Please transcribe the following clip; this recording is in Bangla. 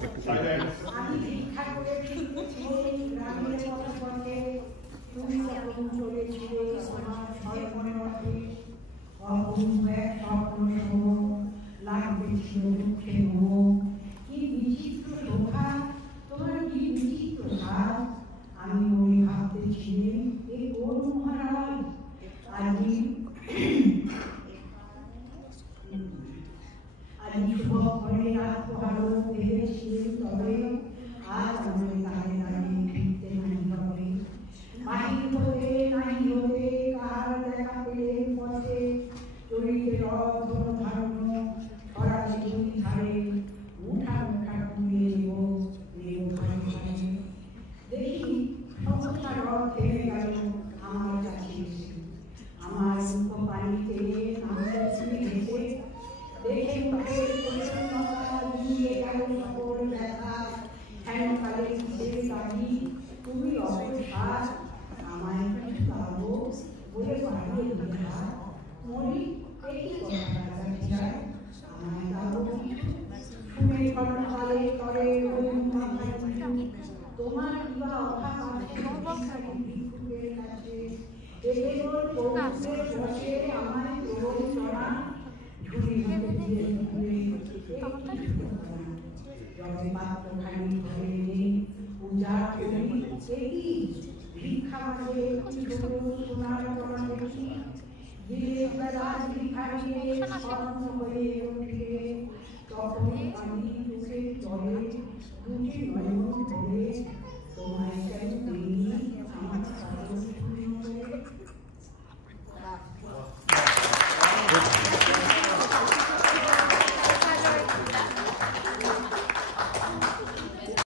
আমি ভিক্ষা করে ফিরতেছি গ্রামের পথে, তুমি যখন চলেছিলে আমার স্বয়ংবরে অপূর্ব এক স্বপ্ন লাগবে ছিল দুঃখে মুখ। কি বিচিত্র শোভা তোমার, কি বিচিত্র সাজ। আমি মনে ভাবতেছি এই গরু মহারাজ আজি শুভ করে আত্মহারো ভেবেছিলেন, তবে আজ আমাদের দাঁড়ে দাঁড়িয়ে ফিরতে নাহি হবে। বাহির হতে নাহি হতে কাহার দেখা পেলে পথে, চলিতে রথ ধারণ ছড়াতে দুই ধারে, উঠা উঠা কুড়িয়ে নেব ধারে ধারে। দেখি সমস্ত রথ থেমে গেল আমার কাছে এসে, আমার মুখ পানিতে নামতে ভেসে। দেখে মুখের পরিচ্ছন্নতা দিয়ে গেল সকল ব্যথা, হেন কালে কিসের দাবি তুমি অপসার, আমায় কিছু দাও বলে বাড়িয়ে দেখা। মরি একই কথা যায়, আমায় দাও কিছু শুনে কর্ণকালে করে তোমার কিবা অভাব আছে ভিক্ষুকের কাছে। এগুলোর পৌঁছে বসে আমায় প্রবল চড়া ঝুড়ি জলে পাত্র খালি ঘরে নেই পূজা করি এই ভিক্ষা মাঝে সোনার করা দেখি। দিলে রাজ ভিক্ষা নিয়ে স্বর্ণ হয়ে উঠে, তখন আমি চোখে জল